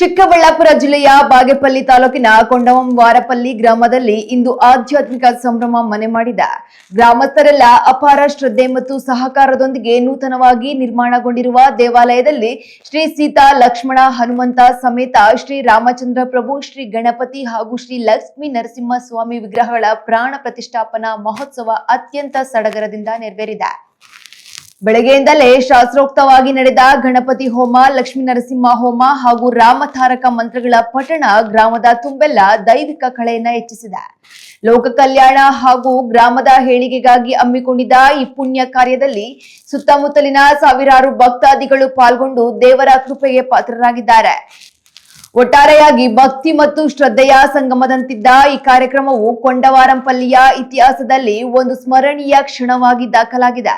ಚಿಕ್ಕಬಳ್ಳಾಪುರ ಜಿಲ್ಲೆಯ ಬಾಗೇಪಲ್ಲಿ ತಾಲೂಕಿನ ಕೊಂಡವಾರಪಲ್ಲಿ ಗ್ರಾಮದಲ್ಲಿ ಇಂದು ಆಧ್ಯಾತ್ಮಿಕ ಸಂಭ್ರಮ ಮನೆ ಮಾಡಿದ ಗ್ರಾಮಸ್ಥರೆಲ್ಲ ಅಪಾರ ಶ್ರದ್ಧೆ ಮತ್ತು ಸಹಕಾರದೊಂದಿಗೆ ನೂತನವಾಗಿ ನಿರ್ಮಾಣಗೊಂಡಿರುವ ದೇವಾಲಯದಲ್ಲಿ ಶ್ರೀ ಸೀತಾ ಲಕ್ಷ್ಮಣ ಹನುಮಂತ ಸಮೇತ ಶ್ರೀ ರಾಮಚಂದ್ರ ಪ್ರಭು, ಶ್ರೀ ಗಣಪತಿ ಹಾಗೂ ಶ್ರೀ ಲಕ್ಷ್ಮೀ ನರಸಿಂಹ ಸ್ವಾಮಿ ವಿಗ್ರಹಗಳ ಪ್ರಾಣ ಪ್ರತಿಷ್ಠಾಪನಾ ಮಹೋತ್ಸವ ಅತ್ಯಂತ ಸಡಗರದಿಂದ ನೆರವೇರಿದೆ. ಬೆಳಗ್ಗೆಯಿಂದಲೇ ಶಾಸ್ತ್ರೋಕ್ತವಾಗಿ ನಡೆದ ಗಣಪತಿ ಹೋಮ, ಲಕ್ಷ್ಮೀ ನರಸಿಂಹ ಹೋಮ ಹಾಗೂ ರಾಮತಾರಕ ಮಂತ್ರಗಳ ಪಠಣ ಗ್ರಾಮದ ತುಂಬೆಲ್ಲ ದೈವಿಕ ಕಳೆಯನ್ನ ಹೆಚ್ಚಿಸಿದೆ. ಲೋಕ ಕಲ್ಯಾಣ ಹಾಗೂ ಗ್ರಾಮದ ಏಳಿಗೆಗಾಗಿ ಹಮ್ಮಿಕೊಂಡಿದ್ದ ಈ ಪುಣ್ಯ ಕಾರ್ಯದಲ್ಲಿ ಸುತ್ತಮುತ್ತಲಿನ ಸಾವಿರಾರು ಭಕ್ತಾದಿಗಳು ಪಾಲ್ಗೊಂಡು ದೇವರ ಕೃಪೆಗೆ ಪಾತ್ರರಾಗಿದ್ದಾರೆ. ಒಟ್ಟಾರೆಯಾಗಿ ಭಕ್ತಿ ಮತ್ತು ಶ್ರದ್ಧೆಯ ಸಂಗಮದಂತಿದ್ದ ಈ ಕಾರ್ಯಕ್ರಮವು ಕೊಂಡವಾರಂಪಲ್ಲಿಯ ಇತಿಹಾಸದಲ್ಲಿ ಒಂದು ಸ್ಮರಣೀಯ ಕ್ಷಣವಾಗಿ ದಾಖಲಾಗಿದೆ.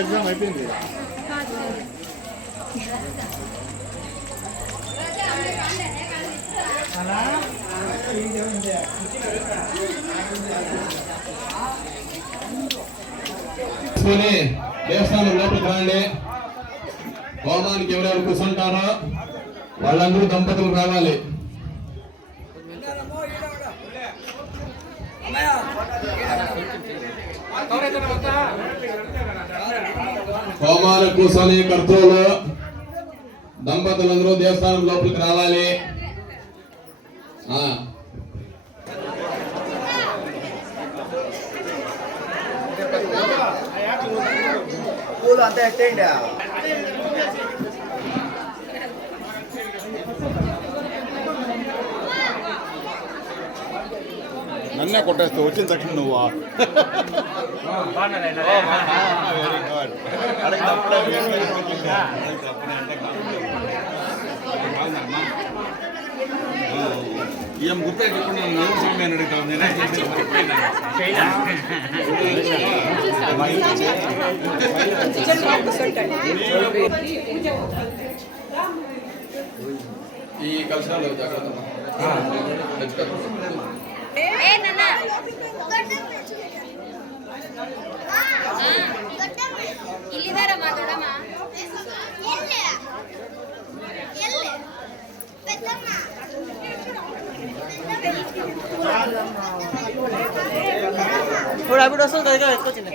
ఎగ్జామ్ అయిపోయింది. దేవస్థానం లోపలికి రండి. హోమానికి ఎవరెవరు కూర్చుంటారో వాళ్ళందరూ దంపతులు రావాలి. హోమాలు కూర్చొని కర్తూలు దంపతులందరూ దేవస్థానం లోపలికి రావాలి. అంతా ఎట్టేయండి. నన్నే కొట్టేస్తే వచ్చిన తక్షణ నువ్వు ఏం గుర్తు చెప్పండి. నేను సమయాన్ని అడుగుతాను. ఈ కలశాలు జాగ్రత్త. थोड़ा भी दोस्तों करेगा इसको चले.